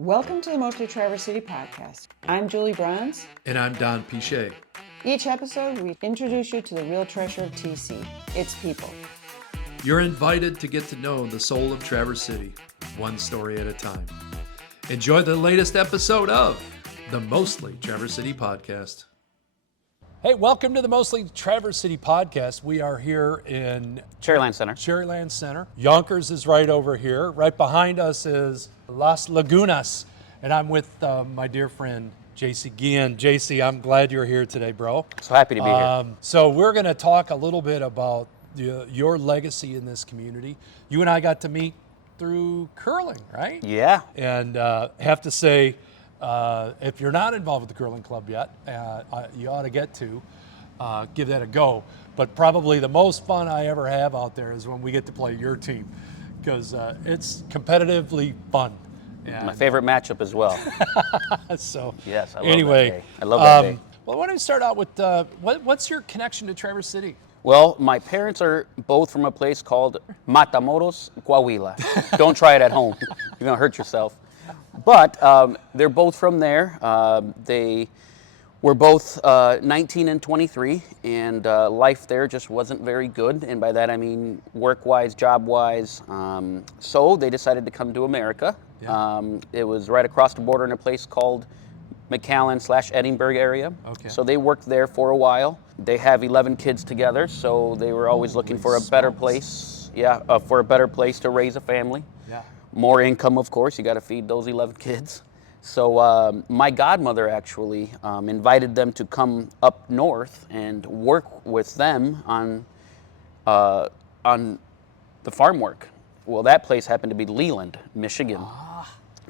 Welcome to the Mostly Traverse City podcast. I'm Julie Bronze. And I'm Don Pichet. Each episode, we introduce you to the real treasure of TC, its people. You're invited to get to know the soul of Traverse City, one story at a time. Enjoy the latest episode of the Mostly Traverse City podcast. Hey, welcome to the Mostly Traverse City podcast. We are here in Cherryland Center. Cherryland Center. Yonkers is right over here. Right behind us is Las Lagunas. And I'm with my dear friend, JC Guillen. JC, I'm glad you're here today, bro. So happy to be here. So we're going to talk a little bit about your legacy in this community. You and I got to meet through curling, right? Yeah. And have to say, if you're not involved with the curling club yet, you ought to get to give that a go. But probably the most fun I ever have out there is when we get to play your team, because it's competitively fun. And my favorite matchup as well. So yes, I love anyway, that day. I love that day. Well, why don't we start out with what's your connection to Traverse City? Well, my parents are both from a place called Matamoros, Coahuila. Don't try it at home. You're going to hurt yourself. But they're both from there. They were both 19 and 23, and life there just wasn't very good. And by that I mean work-wise, job-wise. So they decided to come to America. Yeah. It was right across the border in a place called McAllen/Edinburgh area. Okay. So they worked there for a while. They have 11 kids together, so they were always looking for a better place. Yeah, for a better place to raise a family. Yeah. More income, of course. You got to feed those 11 kids. So my godmother actually invited them to come up north and work with them on the farm work. Well, that place happened to be Leland, Michigan.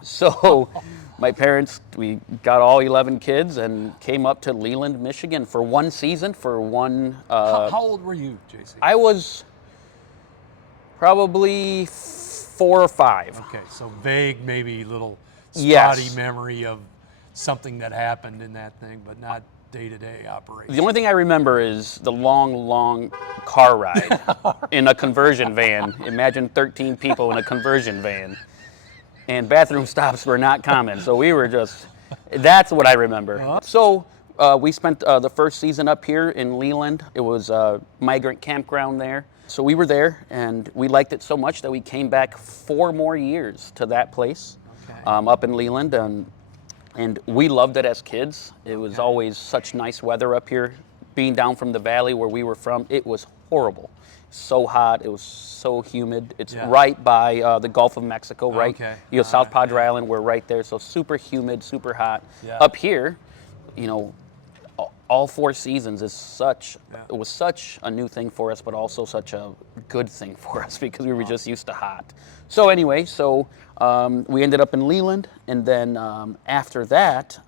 So my parents, we got all 11 kids and came up to Leland, Michigan for one season, for one... How old were you, JC? I was probably 4 or 5. Okay, so vague, maybe little spotty Yes. memory of something that happened in that thing, but not day-to-day operation. The only thing I remember is the long car ride in a conversion van. Imagine 13 people in a conversion van. And bathroom stops were not common, so we were just, that's what I remember. So we spent the first season up here in Leland. It was a migrant campground there. So we were there, and we liked it so much that we came back 4 more years to that place, up in Leland, and we loved it as kids. It was always such nice weather up here. Being down from the valley where we were from, it was horrible. So hot, it was so humid. It's right by the Gulf of Mexico, right? Okay. You know, South Padre Island, we're right there, so super humid, super hot. Yeah. Up here, you know, all 4 seasons is it was such a new thing for us, but also such a good thing for us because we were just used to hot. So anyway, we ended up in Leland, and then after that,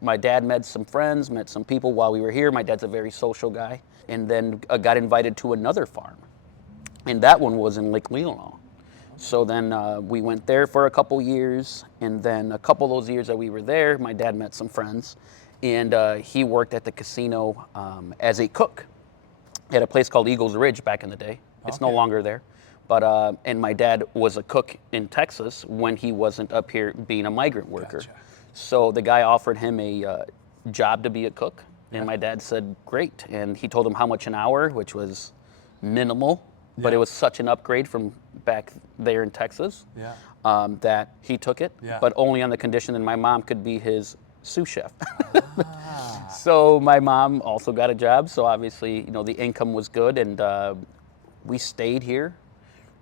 my dad met some friends, met some people while we were here. My dad's a very social guy, and then got invited to another farm, and that one was in Lake Leelanau. So then we went there for a couple years, and then a couple of those years that we were there, my dad met some friends, and he worked at the casino as a cook at a place called Eagles Ridge back in the day. It's no longer there. But and my dad was a cook in Texas when he wasn't up here being a migrant worker. Gotcha. So the guy offered him a job to be a cook, and my dad said, great. And he told him how much an hour, which was minimal, but it was such an upgrade from back there in Texas that he took it, but only on the condition that my mom could be his sous chef. So my mom also got a job, so obviously, you know, the income was good, and we stayed here,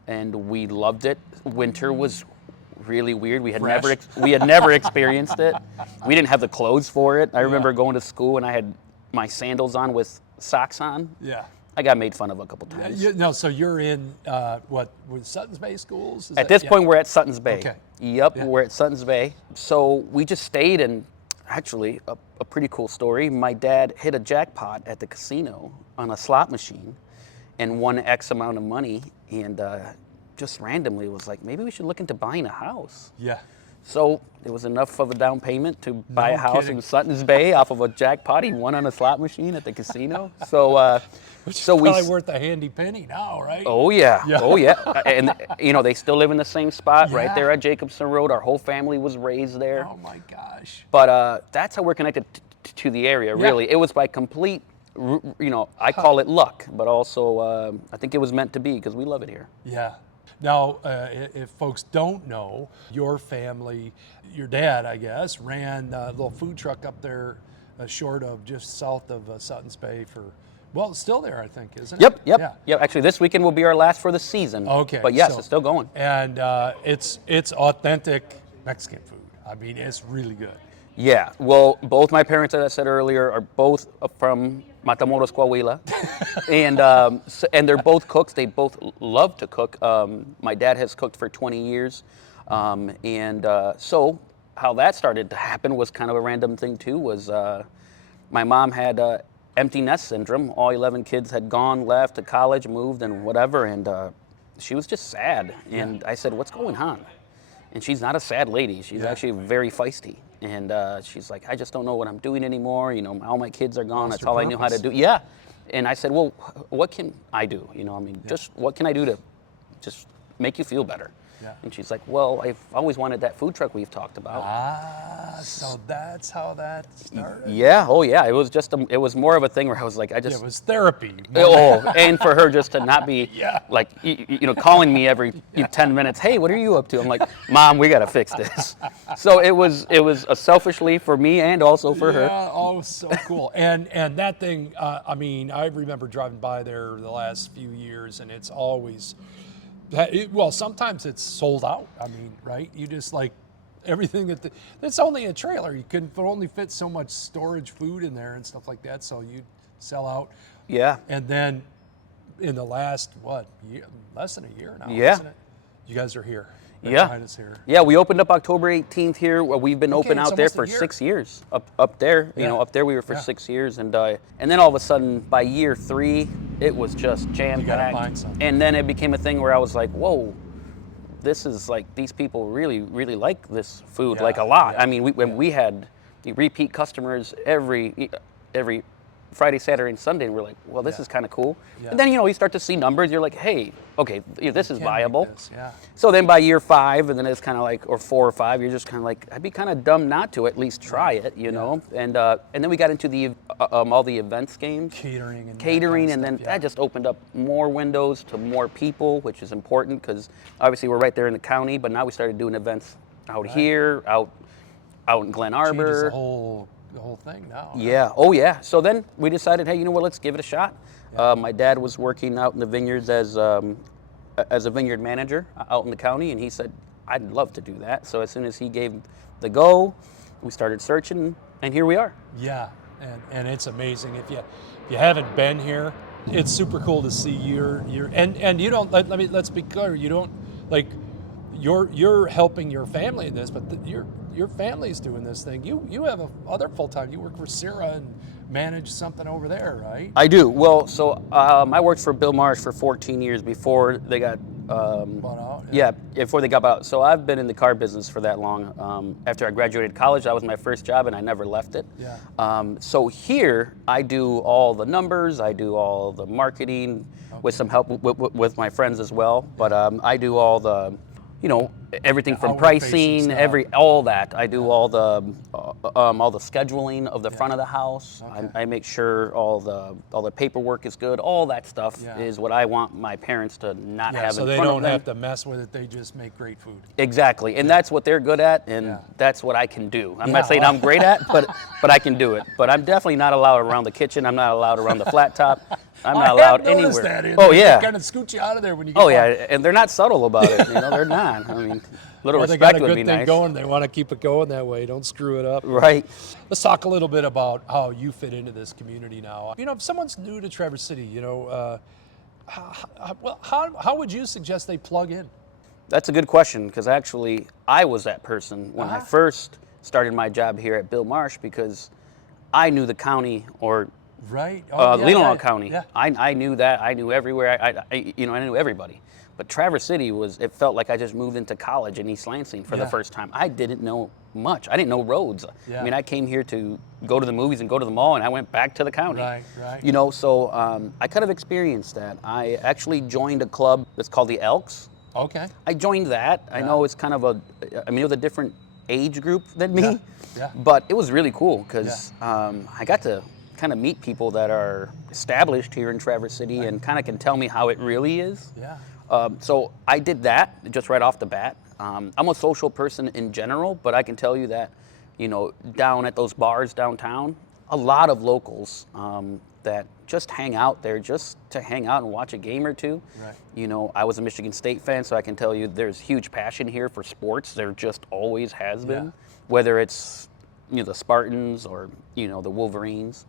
and we loved it. Winter was really weird. We had never experienced it. We didn't have the clothes for it. I remember going to school and I had my sandals on with socks on. Yeah. I got made fun of a couple times. So you're in with Suttons Bay schools? At this point, we're at Suttons Bay. Okay. Yep, we're at Suttons Bay. So we just stayed, and actually, a pretty cool story. My dad hit a jackpot at the casino on a slot machine and won X amount of money, and just randomly was like, maybe we should look into buying a house. Yeah. So it was enough of a down payment to buy No a house kidding. in Suttons Bay off of a jackpot he won on a slot machine at the casino. So, Which is so we. probably worth a handy penny now, right? Oh yeah. Yeah. Oh yeah. And they still live in the same spot right Yeah. there at Jacobson Road. Our whole family was raised there. Oh my gosh. But that's how we're connected to the area. Really, it was by complete. I call it luck, but also I think it was meant to be because we love it here. Yeah. Now, if folks don't know, your family, your dad, I guess, ran a little food truck up there short of just south of Suttons Bay for, well, it's still there, I think, isn't it? Yep. Actually, this weekend will be our last for the season. Okay. But yes, so- it's still going. And it's authentic Mexican food. I mean, it's really good. Yeah. Well, both my parents, as I said earlier, are both from Matamoros, Coahuila, and they're both cooks. They both love to cook. My dad has cooked for 20 years, so how that started to happen was kind of a random thing too. Was my mom had empty nest syndrome. All 11 kids had gone, left to college, moved, and whatever, and she was just sad. And I said, "What's going on?" And she's not a sad lady. She's actually very feisty. And she's like, I just don't know what I'm doing anymore. All my kids are gone. That's all I knew how to do. Yeah. And I said, well, what can I do? Just what can I do to just make you feel better? Yeah. And she's like, well, I've always wanted that food truck we've talked about. So that's how that started. Yeah. Oh, yeah. It was it was more of a thing where I was like, It was therapy. And for her just to not be like, calling me every 10 minutes, hey, what are you up to? I'm like, Mom, we got to fix this. So it was selfishly for me and also for her. Yeah, oh, so cool. And that thing, I mean, I remember driving by there the last few years, and it's always, sometimes it's sold out. I mean, right? You just like everything that's only a trailer. You can only fit so much storage food in there and stuff like that, so you sell out. Yeah. And then in the last, less than a year now, Yeah. isn't it? You guys are here. Yeah. Us here. Yeah, we opened up October 18th here. Well, we've been open it's out there almost a for year. 6 years. Up there, up there we were for 6 years, and then all of a sudden by year 3, it was just jam packed. find something. And then it became a thing where I was like, whoa, this is like these people really really like this food like a lot. Yeah, I mean, we had repeat customers every Friday, Saturday, and Sunday, and we're like, well, this is kind of cool. Yeah. And then you start to see numbers. You're like, hey, okay, this is Can make viable. this, yeah. So then by year 5, and then it's kind of like, or 4 or 5, you're just kind of like, I'd be kind of dumb not to at least try it, know. And then we got into the all the events games, Catering and and then that just opened up more windows to more people, which is important because obviously we're right there in the county. But now we started doing events out here, out in Glen changes Arbor. the whole thing now. Yeah. Oh, yeah. So then we decided, hey, you know what? Let's give it a shot. My dad was working out in the vineyards as a vineyard manager out in the county, and he said, I'd love to do that. So as soon as he gave the go, we started searching, and here we are. Yeah, and it's amazing. If you haven't been here, it's super cool to see your and you don't let's be clear. You don't like you're helping your family in this, but your family's doing this thing. You have other full time. You work for Sarah and manage something over there, right? I do. Well, so I worked for Bill Marsh for 14 years before they got Bought out. yeah, before they got out. So I've been in the car business for that long. After I graduated college, that was my first job, and I never left it. Yeah. So here, I do all the numbers, I do all the marketing, with some help with my friends as well. But I do all the, everything from outward-facing pricing, stuff. all that. I do all the scheduling of the front of the house. Okay. I make sure all the paperwork is good. All that stuff Yeah. is what I want my parents to not Yeah, have so in they front don't of them. have to mess with it. They just make great food. Exactly, and that's what they're good at, and Yeah. that's what I can do. I'm Yeah. not saying I'm great at, but I can do it. But I'm definitely not allowed around the kitchen. I'm not allowed around the flat top. I'm not allowed I have noticed anywhere. that in Oh there. yeah. They kind of scoot you out of there when you get Oh yeah, by. and they're not subtle about it. They're not. I mean, little Well, they got respect a would good be thing nice. going. They want to keep it going that way. Don't screw it up. Right. Let's talk a little bit about how you fit into this community now. If someone's new to Traverse City, how would you suggest they plug in? That's a good question, because actually I was that person when I first started my job here at Bill Marsh, because I knew the county, or Right. Oh, Leelanau County. Yeah. I knew that. I knew everywhere. I knew everybody. But Traverse City it felt like I just moved into college in East Lansing for the first time. I didn't know much. I didn't know roads. Yeah. I mean, I came here to go to the movies and go to the mall, and I went back to the county. Right. So I kind of experienced that. I actually joined a club that's called the Elks. Okay. I joined that. I know it's kind of it was a different age group than me. Yeah. But it was really cool because I got to kind of meet people that are established here in Traverse City and kind of can tell me how it really is. Yeah. So I did that just right off the bat. I'm a social person in general, but I can tell you that, down at those bars downtown, a lot of locals that just hang out there just to hang out and watch a game or two. Right. I was a Michigan State fan, so I can tell you there's huge passion here for sports. There just always has been, whether it's the Spartans or the Wolverines.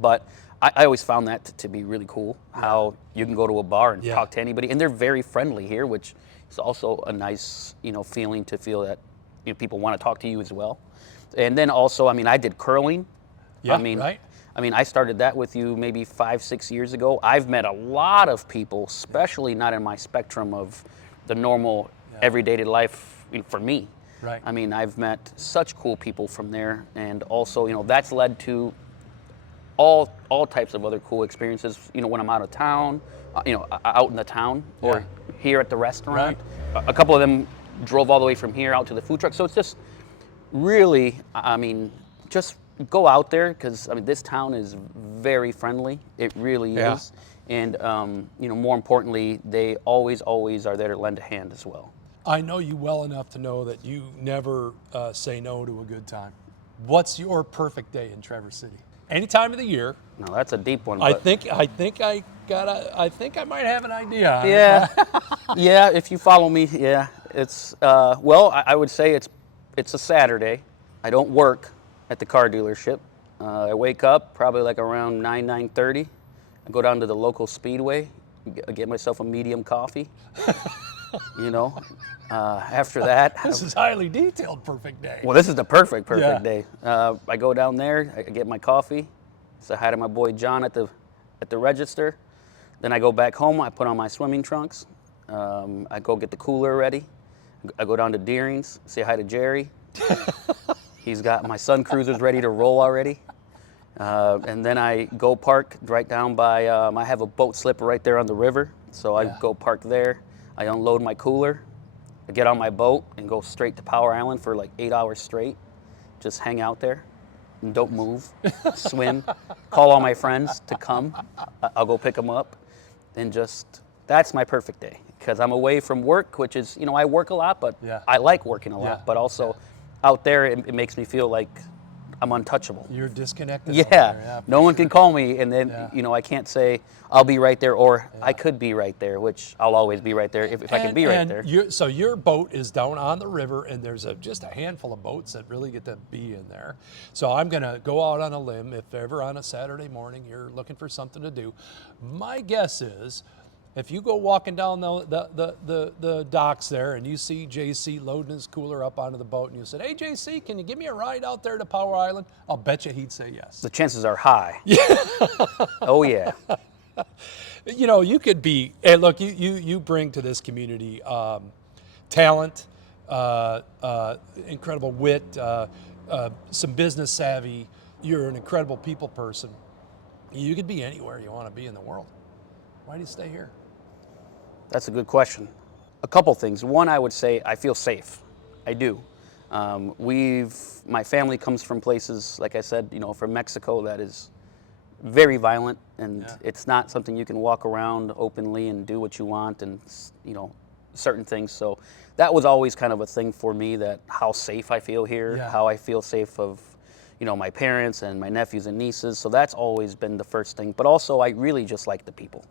But I always found that to be really cool, how you can go to a bar and talk to anybody, and they're very friendly here, which is also a nice, feeling to feel that people want to talk to you as well. And then also, I did curling. Yeah, right. I started that with you maybe 5-6 years ago. I've met a lot of people, especially not in my spectrum of the normal everyday life for me. Right. I've met such cool people from there, and also, that's led to all types of other cool experiences, when I'm out of town, out in the town or here at the restaurant. Right. A couple of them drove all the way from here out to the food truck. So it's just really, just go out there because, this town is very friendly. It really is. And, more importantly, they always are there to lend a hand as well. I know you well enough to know that you never say no to a good time. What's your perfect day in Traverse City? Any time of the year. No, that's a deep one. I But think I might have an idea on it. yeah, yeah. If you follow me, it's I would say it's a Saturday. I don't work at the car dealership. I wake up probably like around 9:30. I go down to the local Speedway, get myself a medium coffee. After that, This is highly detailed perfect day. well, this is the perfect Yeah. day. I go down there, I get my coffee, say hi to my boy John at the register. Then I go back home, I put on my swimming trunks. I go get the cooler ready. I go down to Deering's, say hi to Jerry. He's got my Sun Cruisers ready to roll already. And then I go park right down by, I have a boat slip right there on the river. So I go park there. I unload my cooler. I get on my boat and go straight to Power Island for like 8 hours straight. Just hang out there and don't move, swim, call all my friends to come. I'll go pick them up. And that's my perfect day. Because I'm away from work, which is, I work a lot, but I like working a lot. But also out there, it makes me feel like I'm untouchable. You're disconnected. Yeah, no one can call me, and then I can't say I'll be right there, or I could be right there, which I'll always be right there if I can be right there. So your boat is down on the river, and there's just a handful of boats that really get to be in there. So I'm going to go out on a limb. If ever on a Saturday morning you're looking for something to do, my guess is if you go walking down the docks there and you see JC loading his cooler up onto the boat and you said, "Hey JC, can you give me a ride out there to Power Island?" I'll bet you he'd say yes. The chances are high. Oh yeah. You could be, and look, you bring to this community talent, incredible wit, some business savvy. You're an incredible people person. You could be anywhere you want to be in the world. Why do you stay here? That's a good question. A couple things. One, I would say I feel safe. I do. My family comes from places, like I said, from Mexico that is very violent, and it's not something you can walk around openly and do what you want and, certain things. So that was always kind of a thing for me, that how safe I feel here, how I feel safe of, my parents and my nephews and nieces. So that's always been the first thing. But also I really just like the people.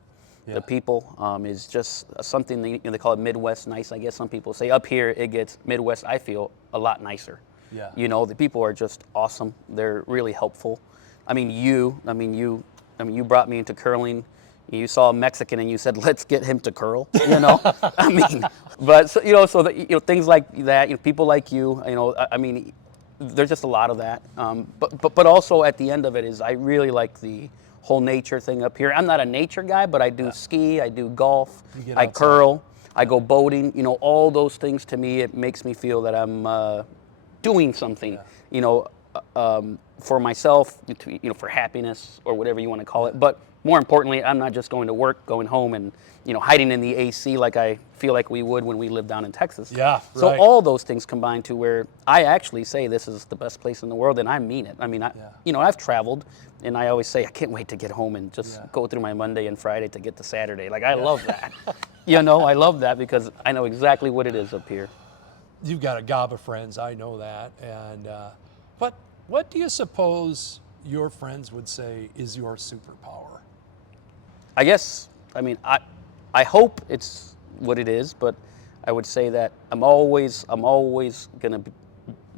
The people is just something they call it Midwest nice, I guess some people say. Up here it gets Midwest, I feel, a lot nicer. Yeah. The people are just awesome. They're really helpful. You brought me into curling. You saw a Mexican and you said, "Let's get him to curl." But so, things like that. People like you. there's just a lot of that. But also at the end of it is I really like the whole nature thing up here. I'm not a nature guy, but I do ski, I do golf, I curl, I go boating. You know, all those things to me, it makes me feel that I'm doing something. You know, for myself, you know, for happiness or whatever you want to call it. But more importantly, I'm not just going to work, going home and, you know, hiding in the AC like I feel like we would when we lived down in Texas. Yeah, So right. all those things combine to where I actually say this is the best place in the world, and I mean it. I mean, you know, I've traveled, and I always say I can't wait to get home and just go through my Monday and Friday to get to Saturday. Like, I love that. You know, I love that because I know exactly what it is up here. You've got a gob of friends, I know that. And what do you suppose your friends would say is your superpower? I guess, I mean, I hope it's what it is, but I would say that I'm always going to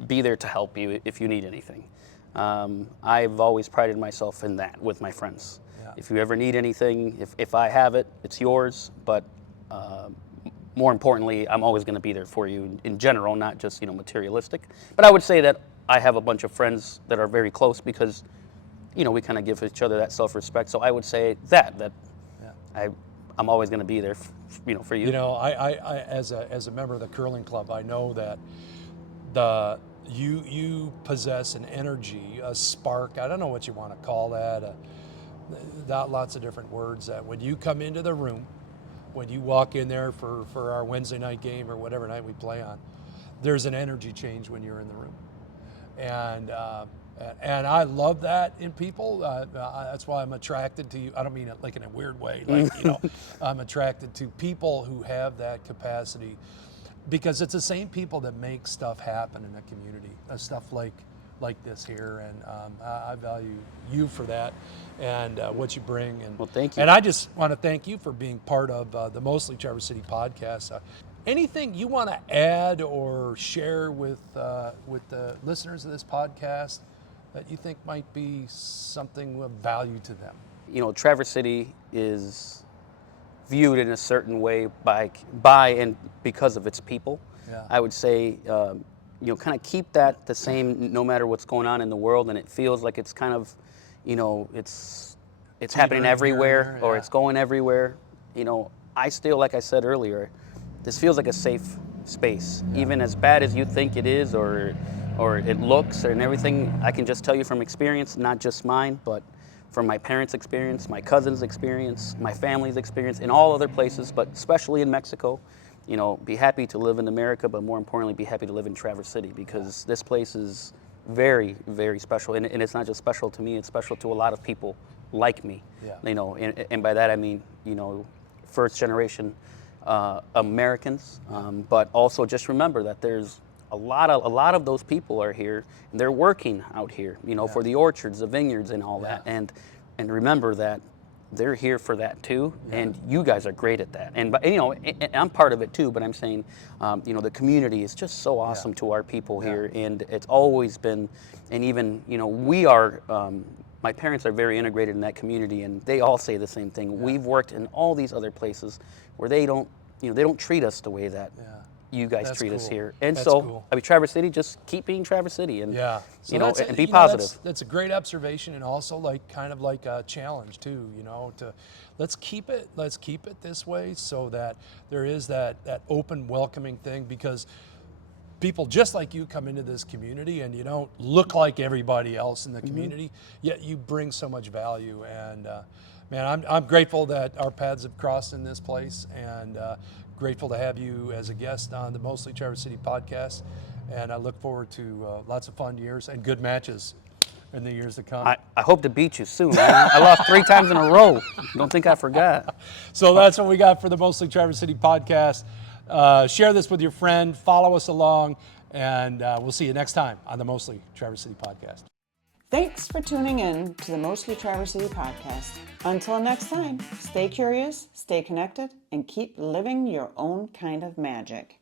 be there to help you if you need anything. I've always prided myself in that with my friends. Yeah. If you ever need anything, if I have it, it's yours. But more importantly, I'm always going to be there for you in general, not just, you know, materialistic. But I would say that I have a bunch of friends that are very close because, you know, we kind of give each other that self-respect. So I would say that I'm always going to be there, you know, for you. You know, I as a member of the curling club, I know that you possess an energy, a spark. I don't know what you want to call that. Lots of different words. That when you come into the room, when you walk in there for our Wednesday night game or whatever night we play on, there's an energy change when you're in the room, and I love that in people. That's why I'm attracted to you. I don't mean it like in a weird way. Like, you know, I'm attracted to people who have that capacity because it's the same people that make stuff happen in the community. Stuff like this here, and I value you for that and what you bring. And well, thank you. And I just want to thank you for being part of the Mostly Traverse City podcast. Anything you want to add or share with the listeners of this podcast that you think might be something of value to them? You know, Traverse City is viewed in a certain way by and because of its people. Yeah. I would say, you know, kind of keep that the same no matter what's going on in the world, and it feels like it's kind of, you know, it's happening everywhere or it's going everywhere. You know, I still, like I said earlier, this feels like a safe space, even as bad as you think it is or it looks and everything. I can just tell you from experience, not just mine, but from my parents' experience, my cousins' experience, my family's experience, in all other places, but especially in Mexico. You know, be happy to live in America, but more importantly, be happy to live in Traverse City because this place is very, very special. And it's not just special to me, it's special to a lot of people like me. Yeah. You know, and by that I mean, you know, first generation Americans, but also just remember that there's a lot of those people are here and they're working out here, you know, for the orchards, the vineyards and all that. And remember that they're here for that too, and you guys are great at that. And you know, and I'm part of it too. But I'm saying, you know, the community is just so awesome to our people here, and it's always been. And even, you know, we are. My parents are very integrated in that community, and they all say the same thing. We've worked in all these other places where they don't, you know, they don't treat us the way that you guys treat us here. And That's so, cool. I mean, Traverse City, just keep being Traverse City, and So you know, that's and be you know, positive. That's a great observation, and also like kind of like a challenge too. You know, to let's keep it this way so that there is that open, welcoming thing, because people just like you come into this community and you don't look like everybody else in the community, yet you bring so much value. And man, I'm grateful that our paths have crossed in this place, and grateful to have you as a guest on the Mostly Traverse City podcast. And I look forward to lots of fun years and good matches in the years to come. I hope to beat you soon, man. I lost 3 times in a row. Don't think I forgot. So that's what we got for the Mostly Traverse City podcast. Share this with your friend, follow us along, and we'll see you next time on the Mostly Traverse City podcast. Thanks for tuning in to the Mostly Traverse City podcast. Until next time, stay curious, stay connected, and keep living your own kind of magic.